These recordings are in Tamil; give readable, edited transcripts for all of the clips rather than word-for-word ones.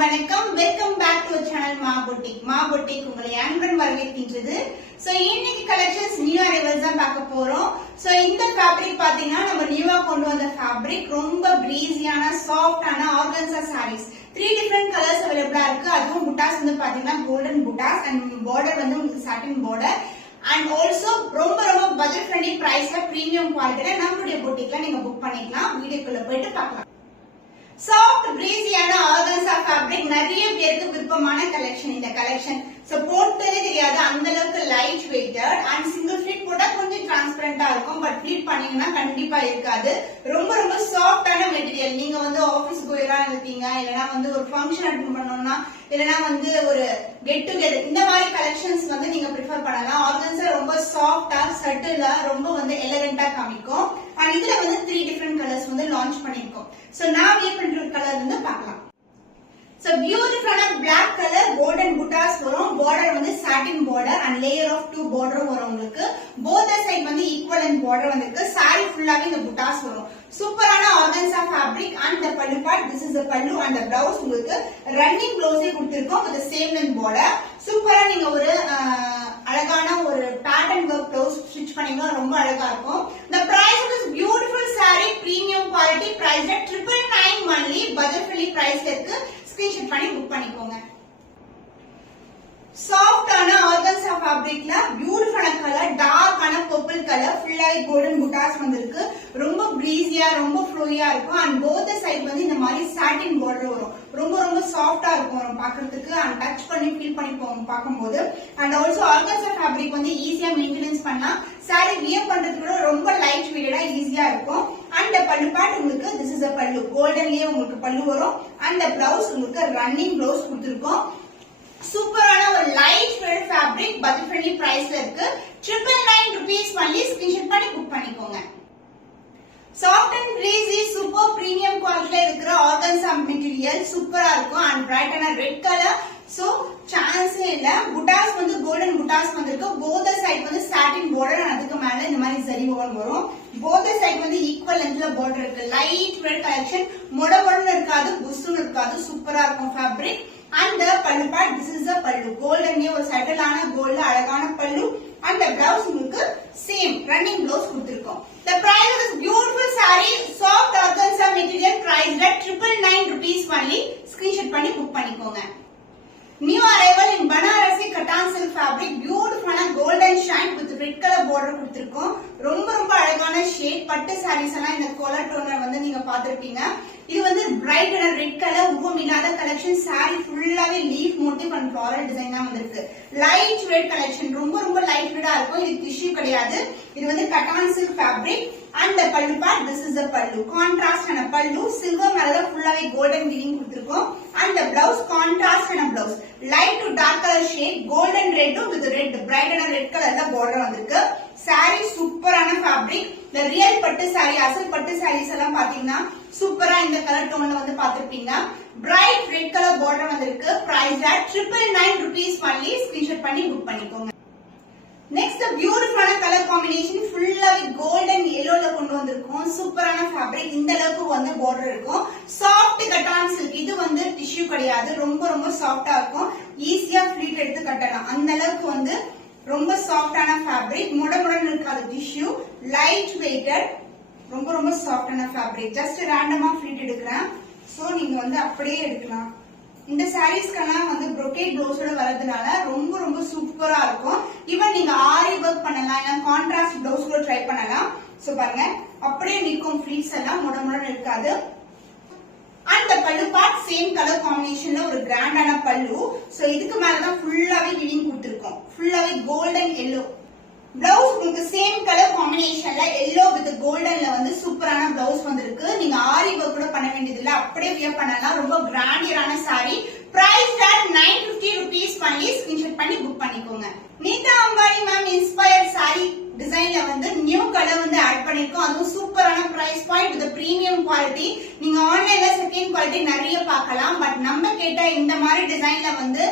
வணக்கம், வெல்கம் பேக் டு சேனல் மா பொட்டிக் உங்களை அன்புடன் வரவேற்கின்றது. சோ இன்னைக்கு கலெக்ஷன்ஸ் நியூ அரைவல்ஸ் தான் பார்க்க போறோம். சோ இந்த ஃபேப்ரிக் பாத்தீங்கன்னா நம்ம நியூவா கொண்டு வந்த ஃபேப்ரிக், ரொம்ப பிரீஸியான சாஃப்டான ஆர்கன்சா சாரீஸ். 3 டிஃபரண்ட் கலர்ஸ் அவைலபிளா இருக்கு. அதுவும் புட்டாஸ் வந்து பாத்தீங்கன்னா கோல்டன் புட்டாஸ் அண்ட் பார்டர் வந்து உங்களுக்கு சாட்டின் பார்டர் அண்ட் ஆல்சோ ரொம்ப பட்ஜெட் ஃப்ரெண்ட்லி பிரைஸ்ல பிரீமியம் குவாலிட்டில நம்மளுடைய பொட்டிக்ல நீங்க புக் பண்ணிக்கலாம். வீடியோக்குள்ள போயிட்டு பார்க்கலாம். சாஃப்ட் பிரீஸியான ஆர்கன்சா ஃபேப்ரிக் நிறைய பேருக்கு விருப்பமான கலெக்ஷன். இந்த கலெக்ஷன் சோ போட்டதே தெரியாது, அந்த அளவுக்கு light weighted and single pleat போட்டா கொஞ்சம் டிரான்ஸ்பரண்டா இருக்கும். பட் ஃபிளிட் பண்ணீங்கன்னா கண்டிப்பா இருக்காது. ரொம்ப சாஃப்டான மெட்டீரியல். நீங்க வந்து ஆபீஸ் போயெல்லாம் இருக்கீங்க, இல்லனா வந்து ஒரு ஃபங்க்ஷன் அட்டெண்ட் பண்ணனும்னா, இல்லனா வந்து ஒரு கெட் டுகெதர், இந்த மாதிரி கலெக்ஷன்ஸ் வந்து நீங்க பிரெஃபர் பண்ணலாம். ஆர்கன்சா ரொம்ப சாஃப்டா சட்டிலா ரொம்ப வந்து எலிகண்டா காமிக்கும். அண்ட் இதுல வந்து 3 டிஃபரண்ட் கலர்ஸ் வந்து லான்ச் பண்ணிருக்கோம். சோ நான் வியர் பண்ற கலர் வந்து பார்க்கலாம். So beautiful black color golden buttas வரும். border வந்து satin border and layer of 2 border வரும். உங்களுக்கு both the side வந்து equal and border வந்திருக்கு. saree ஃபுல்லாவே இந்த buttas வரும். சூப்பரான organza fabric and the pallu part, this is the pallu and the blouse உங்களுக்கு running blouse கொடுத்திருக்கோம் with the same length border. சூப்பரா நீங்க ஒரு அழகான ஒரு pattern work blouse ஸ்டிட்ச் பண்ணீங்கன்னா ரொம்ப அழகா இருக்கும். The price of this beautiful saree premium quality price at 999 only. budget friendly price இருக்கு. ஸ்கிரீன்ஷாட் பண்ணி புக் பண்ணிக்கோங்க. சாஃப்டான ஆர்கன்சா ஃபேப்ரிக்ல பியூட்டிஃபுல்லான கலர், டார்க்கான பர்பிள் கலர், ஃபுல்லாவே கோல்டன் புட்டாஸ் வந்திருக்கு. ரொம்ப பிரீஸியா ரொம்ப ஃப்ளோயியா இருக்கும். அண்ட் போத் சைடு வந்து இந்த மாதிரி சாட்டின் பார்டர் வரும். ரொம்ப சாஃப்டா இருக்கும் பாக்குறதுக்கு. அண்ட் டச் பண்ணி ஃபீல் பண்ணி பார்க்கும்போது. அண்ட் ஆல்சோ ஆர்கன்சா ஃபேப்ரிக் வந்து ஈஸியா மெயின்டெனன்ஸ் பண்ணா சாரி வியர் பண்றதுக்கு ரொம்ப லைட் வெயிட்டடா ஈஸியா இருக்கும். அண்ட் பல்லு பார்ட் உங்களுக்கு this is a பல்லு, கோல்டன்லயே உங்களுக்கு பல்லு வரும். அண்ட் பிளவுஸ் உங்களுக்கு ரன்னிங் பிளவுஸ் கொடுத்திருக்கோம். சூப்பரான ஒரு light weight fabric, budget friendly பிரைஸ்ல இருக்கு. 999 ரூபீஸ் only. ஸ்கிரீன்ஷாட் பண்ணி புக் பண்ணிக்கோங்க. Soft and breezy super premium குவாலிட்டில இருக்கிற ஆர்கன்சா மெட்டீரியல் சூப்பரா இருக்கும். அண்ட் பிரைட்டான ரெட் கலர். சோ சான்ஸே இல்ல. புட்டாஸ் வந்து கோல்டன் புட்டாஸ் வந்திருக்கு. போத் சைடு வந்து சாட்டின் பார்டர், அதுக்கு மேல இந்த மாதிரி சரி ஓவன் வரும். போத் சைடு வந்து ஈக்குவல் லென்த்ல பார்டர் இருக்கு. லைட் வெயிட் கலெக்ஷன், மொடன்னு இருக்காது, புஷ்னு இருக்காது. சூப்பரா இருக்கும் ஃபேப்ரிக். அண்ட் பல்லு பார்ட், this is a பல்லு, கோல்டன்லயே ஒரு சட்டிலான கோல்ட்ல அழகான பல்லு. அண்ட் பிளவுஸ் உங்களுக்கு சேம் ரன்னிங் பிளவுஸ் கொடுத்திருக்கோம். The price of this beautiful saree, soft organza material, priced at 999 rupees only. Screenshot பண்ணி புக் பண்ணிக்கோங்க. New arrival in Banarasi Cotton silk fabric, beautiful golden shine with red color border கொடுத்திருக்கோம். ரொம்ப அழகான ஷேட். பட்டு sarees எல்லாம் இந்த கலர் டோன்ல வந்து நீங்க பாத்திருப்பீங்க. இது வந்து பிரைட் அண்ட் ரெட் கலர், உருவம் இல்லாத கலெக்ஷன். saree ஃபுல்லாவே leaf motif and floral design தான் வந்திருக்கு. லைட் வெயிட் கலெக்ஷன், ரொம்ப லைட் வெயிட்டா இருக்கும். இது டிஷ்யூ கிடையாது. இது வந்து cotton silk fabric. And the pallu part, this is the pallu, contrast ஆன பல்லு, சில்வர் மேல ஃபுல்லாவே கோல்டன் வீவிங் கொடுத்திருக்கோம். அண்ட் the blouse கான்ட்ராஸ்ட் ஆன blouse, light to dark colour shade, golden red with red, bright and red கலர்ல பார்டர் வந்திருக்கு. saree சூப்பரான ஃபேப்ரிக். the real பட்டு saree, அசல் பட்டு sarees எல்லாம் பாத்தீங்கன்னா சூப்பரா இந்த கலர் டோன்ல வந்து பாத்திருப்பீங்க. பிரைட் ரெட் கலர் பார்டர் வந்திருக்கு. Price at 999 rupees only. Screenshot பண்ணி புக் பண்ணிக்கோங்க. நெக்ஸ்ட் பியூட்டிஃபுல்லான கலர் காம்பினேஷன், ஃபுல்லாவே கோல்டன் yellowல கொண்டு வந்திருக்கோம். சூப்பரான ஃபேப்ரிக். இந்த அளவுக்கு வந்து பார்டர் இருக்கும். சாஃப்ட் கட்டான் சில்க், இது வந்து டிஷ்யூ கிடையாது. ரொம்ப சாஃப்டா இருக்கும். ஈஸியா ஃபிளீட் எடுத்து கட்டலாம். அந்த அளவுக்கு வந்து ரொம்ப சாஃப்டான ஃபேப்ரிக். முடமுடன் இருக்காது டிஷ்யூ. லைட் வெயிட்டட், ரொம்ப சாஃப்டான ஃபேப்ரிக். ஜஸ்ட் ரேண்டமா ஃபிளீட் எடுக்கிறேன். சோ நீங்க வந்து அப்படியே எடுக்கலாம். இந்த சாரீஸ்க்கெல்லாம் வந்து brocade ப்ளவுஸோட வரதுனால ரொம்ப சூப்பரா இருக்கும். ஈவன் நீங்க ஆரி ஒர்க் பண்ணலாம், இல்ல கான்ட்ராஸ்ட் ப்ளவுஸ் கூட ட்ரை பண்ணலாம். சோ பாருங்க, அப்படியே நிக்கும். ஃபிளீட்ஸ் எல்லாம் முடமுடன் இருக்காது. அண்ட் பல்லு பார்ட் சேம் கலர் காம்பினேஷன்ல ஒரு கிராண்டான பல்லு. சோ இதுக்கு மேலதான் ஃபுல்லாவே வீவிங் கொடுத்திருக்கோம். ஃபுல்லாவே கோல்டன் எல்லோ. பிளவுஸ் உங்களுக்கு சேம் கலர் காம்பினேஷன்ல எல்லோ வித் கோல்டன்ல வந்து சூப்பரான பிளவுஸ் வந்திருக்கு. நீங்க ஆரி ஒர்க் கூட பண்ண வேண்டியது இல்ல, அப்படியே வியர் பண்ணலாம். ரொம்ப கிராண்டியரான sari. Price at 950 rupees only. Screenshot பண்ணி புக் பண்ணிக்கோங்க. Nita Ambani ma'am inspired sorry டிசைன்ல வந்து நியூ கலர் வந்து ஆட் பண்ணிருக்கோம். அதுவும் சூப்பரான price point with premium quality. நீங்க ஆன்லைன்ல செகண்ட் குவாலிட்டி நிறைய பார்க்கலாம். பட் நம்ம கேட்ட இந்த மாதிரி டிசைன்ல வந்து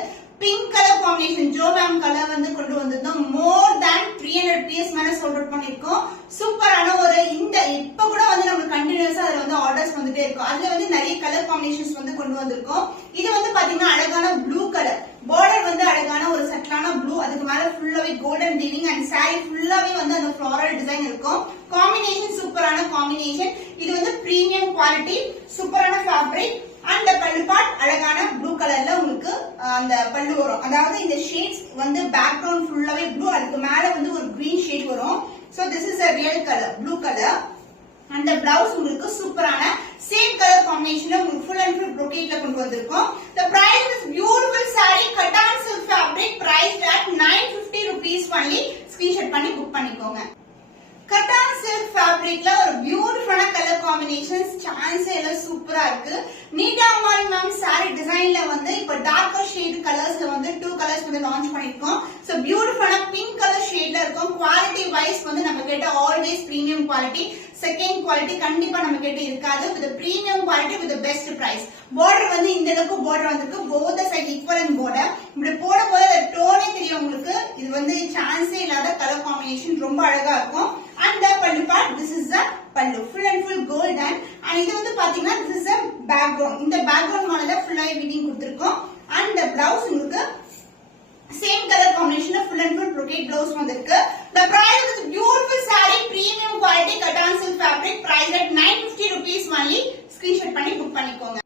பிங்க் கலர் காம்பினேஷன் ஜோவாம் கலர் வந்து கொண்டு வந்திருந்தோம். மோர் தேன் 300 பீஸ் மேல சோல்ட் அவுட் பண்ணிருக்கோம். சூப்பரான ஒரு இந்த இப்ப கூட வந்து நம்ம கண்டினியூஸா அதுல வந்து ஆர்டர்ஸ் வந்துட்டே இருக்கும். அதுல வந்து நிறைய கலர் காம்பினேஷன்ஸ் வந்து கொண்டு வந்திருக்கோம். இது வந்து பாத்தீங்கன்னா அழகான ப்ளூ கலர் பார்டர் வந்து அழகான ஒரு சட்டிலான ப்ளூ, அதுக்கு மேல ஃபுல்லாவே கோல்டன் வீவிங் அண்ட் சாரி ஃபுல்லாவே வந்து அந்த ஃப்ளாரல் டிசைன் இருக்கும். காம்பினேஷன் சூப்பரான காம்பினேஷன். இது வந்து பிரீமியம் குவாலிட்டி, சூப்பரான ஃபேப்ரிக். அந்த பல்லு பார்ட் அழகான ப்ளூ கலர்ல உங்களுக்கு அந்த பல்லு வரும். அதாவது இந்த ஷேட்ஸ் வந்து பேக்ரவுண்ட் ஃபுல்லாவே ப்ளூ, அதுக்கு மேல வந்து ஒரு கிரீன் ஷேட் வரும். So this is a real color blue colour. அந்த பிளவுஸ் உங்களுக்கு சூப்பரான சேம் கலர் காம்பினேஷன்ல உங்களுக்கு ஃபுல் அண்ட் ஃபுல் brocade கொண்டு வந்திருக்கோம். The price is beautiful saree cotton silk fabric priced at 950 rupees only. Screenshot பண்ணி புக் பண்ணிக்கோங்க. கட்டான் சில்க் ஃபேப்ரிக்ல ஒரு பியூட்டிஃபுல்லான கலர் காம்பினேஷன்ஸ் சான்ஸே எல்லாம் சூப்பரா இருக்கு. நீட்டா அம்மாள் மேம் சாரி டிசைன்ல வந்து இப்ப டார்க்கர் ஷேட் கலர்ஸ்ல வந்து 2 கலர்ஸ் வந்து லான்ச் பண்ணிருக்கோம். சோ பியூட்டிஃபுல்லான பிங்க் கலர் ஷேட்ல இருக்கும். குவாலிட்டி வைஸ் வந்து நம்ம கிட்ட always premium quality, second quality கண்டிப்பா நம்ம கிட்ட இருக்காது. With premium quality with best price. Border வந்து இந்த அளவுக்கு பார்டர் வந்திருக்கு. Both side equivalent border. இப்படி போடும்போது டோனே தெரியும் உங்களுக்கு. இது வந்து சான்ஸே இல்லாத கலர் காம்பினேஷன், ரொம்ப அழகா இருக்கும். And the pallu part, this is the pallu, full and full golden. And இது வந்து பாத்தீங்கன்னா this is a background. இந்த background மாடல full ஆ weaving கொடுத்திருக்கோம். And the blouse உங்களுக்கு same color combination full and full brocade blouse வந்திருக்கு. The price is beautiful saree, premium quality cotton silk fabric, priced at 950 rupees only. Screenshot பண்ணி book பண்ணிக்கோங்க.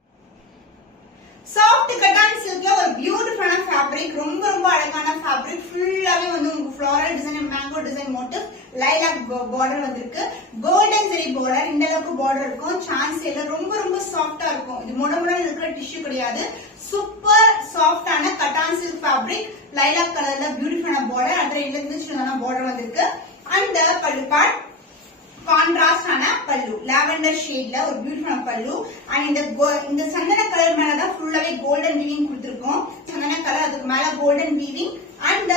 சாஃப்ட் கட்டான் சில்க்ல ஒரு பியூட்டிஃபுல்லான ஃபேப்ரிக், ரொம்ப ரொம்ப அழகான ஃபேப்ரிக். ஃபுல்லாவே வந்து உங்களுக்கு floral design, mango design motive, lilac border வந்திருக்கு. கோல்டன் ஜெரி பார்டர், இந்த அளவுக்கு பார்டர் இருக்கும். சான்ஸ் இல்ல, ரொம்ப ரொம்ப சாஃப்டா இருக்கும். இது முடமுடன் இருக்கிற டிஷ்யூ கிடையாது. சூப்பர் சாஃப்டான கட்டான் சில்க் ஃபேப்ரிக், லைலாக் கலர்ல பியூட்டிஃபுல்லான பார்டர், அதுல இருந்துச்சுன்னா பார்டர் வந்திருக்கு. அந்த பல்லு பார்ட் கான்ட்ராஸ்ட் ஆன பல்லு, லாவெண்டர் ஷேட்ல ஒரு பியூட்டிஃபுல்லான பல்லு. அண்ட் இந்த சந்தன கலர் மேலதான் ஃபுல்லாவே கோல்டன் வீவிங் கொடுத்திருக்கோம். சந்தன கலர், அதுக்கு மேல கோல்டன் வீவிங். அண்ட்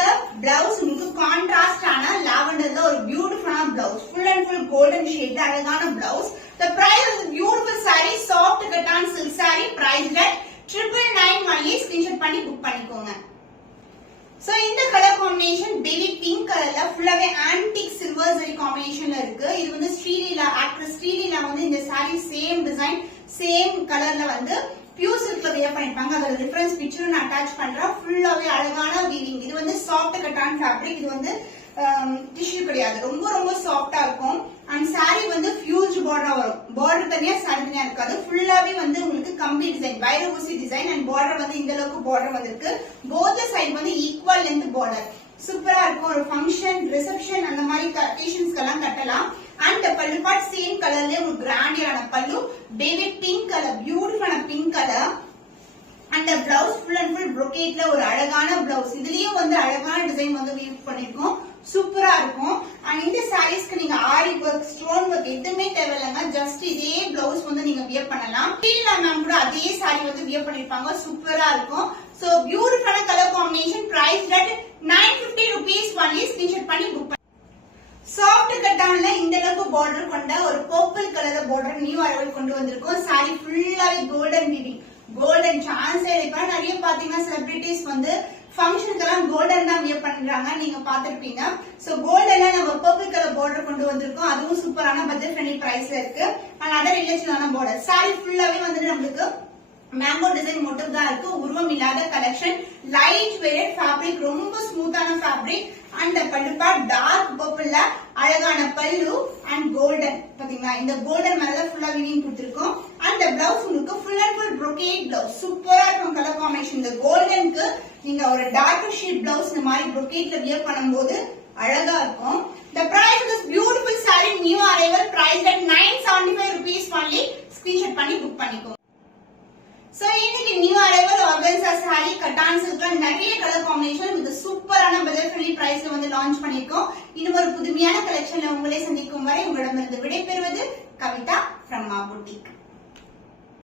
பிளவுஸ் உங்களுக்கு கான்ட்ராஸ்ட் ஆன லாவெண்டர்ல ஒரு பியூட்டிஃபுல்லான blouse, full and full golden shade, அழகான blouse. The price is beautiful saree, soft cotton silk saree, priced at 999 only. Screenshot பண்ணி புக் பண்ணிக்கோங்க. சோ இந்த கலர் காம்பினேஷன் பேபி பிங்க் கலர்ல ஃபுல்லாவே ஆன்டிக் சில்வர் ஜரி காம்பினேஷன்ல இருக்கு. இது வந்து ஸ்ரீலீலா ஆக்ட்ரஸ் ஸ்ரீலீலா வந்து இந்த சாரி சேம் டிசைன் சேம் கலர்ல வந்து பியூர் சில்க்ல வியர் பண்ணிருப்பாங்க. அதோட டிஃபரன்ஸ் பிக்சர் நான் அட்டாச் பண்றேன். ஃபுல்லாவே அழகான வீவிங். இது வந்து சாஃப்ட் கட்டான் ஃபேப்ரிக். இது வந்து டிஷ்யூ கிடையாது, ரொம்ப ரொம்ப சாஃப்டா இருக்கும். அண்ட் சாரி வந்து ஃபியூஜ் பார்டரா வரும். பார்டர் தனியா சாரி தனியா இருக்காது. ஃபுல்லாவே வந்து உங்களுக்கு கம்பி டிசைன், வைரஊசி டிசைன். அண்ட் பார்டர் வந்து இந்த அளவுக்கு பார்டர் வந்திருக்கு. போத் சைடு வந்து ஈக்குவல் லென்த் பார்டர். சூப்பரா இருக்கும். ஒரு ஃபங்க்ஷன், ரிசப்ஷன் அந்த மாதிரி அக்கேஷன்ஸ்க்கு எல்லாம் கட்டலாம். அண்ட் பல்லு பார்ட் சேம் கலர்ல ஒரு கிராண்டியான பல்லு, பேபி பிங்க் கலர், பியூட்டிஃபுல்லான பிங்க் கலர். அந்த blouse full and full brocade ஒரு அழகான பிளவுஸ். இதுலயும் வந்து அழகான டிசைன் வந்து வீவ் பண்ணிருக்கோம். சூப்பரா இருக்கும். அண்ட் இந்த சாரீஸ்க்கு நீங்க ஆரி ஒர்க், ஸ்டோன் ஒர்க் எதுவுமே தேவையில்லைங்க. ஜஸ்ட் இதே பிளவுஸ் வந்து நீங்க வியர் பண்ணலாம். ஸ்ரீலா மேம் கூட அதே சாரி வந்து வியர் பண்ணிருப்பாங்க. சூப்பரா இருக்கும். சோ பியூட்டிஃபுல்லான colour combination, price at 950 rupees only. Screenshot பண்ணி புக் பண்ணி. சாஃப்ட் கட்டான்ல இந்த அளவுக்கு பார்டர் கொண்ட ஒரு purple colour border new arrival கொண்டு வந்திருக்கோம். சாரி ஃபுல்லாவே கோல்டன் வீவிங், கோல்டன் சான்ஸ். இப்ப நிறைய பாத்தீங்கன்னா செலிபிரிட்டிஸ் வந்து ஃபங்க்ஷனுக்கெல்லாம் கோல்டன் தான் வியர் பண்றாங்க, நீங்க பாத்திருப்பீங்க. சோ கோல்டன்ல நம்ம பர்பிள் கலர் பார்டர் கொண்டு வந்திருக்கோம். அதுவும் சூப்பரான பட்ஜெட் ஃப்ரெண்ட்லி பிரைஸ்ல இருக்கு. அண்ட் அதர் ரிலேஷனான பார்டர். சாரி ஃபுல்லாவே வந்து நம்மளுக்கு மேங்கோ டிசைன் மோட்டிவ் தான் இருக்கு. உருவம் இல்லாத கலெக்ஷன், லைட் வெயிட் ஃபேப்ரிக், ரொம்ப ஸ்மூத்தான ஃபேப்ரிக். அண்ட் பல்லு பார்ட் டார்க் பர்பிள்ல அழகான பல்லு அண்ட் கோல்டன். பாத்தீங்களா, இந்த கோல்டன் மேல ஃபுல்லா வீவிங் கொடுத்திருக்கோம். அந்த பிளவுஸ் உங்களுக்கு full and full brocade blouse. சூப்பரா இருக்கும் கலர் காம்பினேஷன். இந்த கோல்டனுக்கு நீங்க ஒரு டார்க் ஷேட் பிளவுஸ் இந்த மாதிரி brocadeல வியர் பண்ணும்போது அழகா இருக்கும். The price of this beautiful saree new arrival, priced at 975 rupees only. Screenshot பண்ணி புக் பண்ணிக்கோ. சோ இன்னைக்கு நியூ அரைவல் ஆர்கன்சா சாரி கட்டான் சில்க்ல நிறைய கலர் காம்பினேஷன் வித் சூப்பரான பட்ஜெட் ஃப்ரெண்ட்லி பிரைஸ்ல வந்து லான்ச் பண்ணிருக்கோம். இன்னும் ஒரு புதுமையான கலெக்ஷன்ல உங்களை சந்திக்கும் வரை உங்களிடமிருந்து விடைபெறுவது கவிதா from Ma Boutique.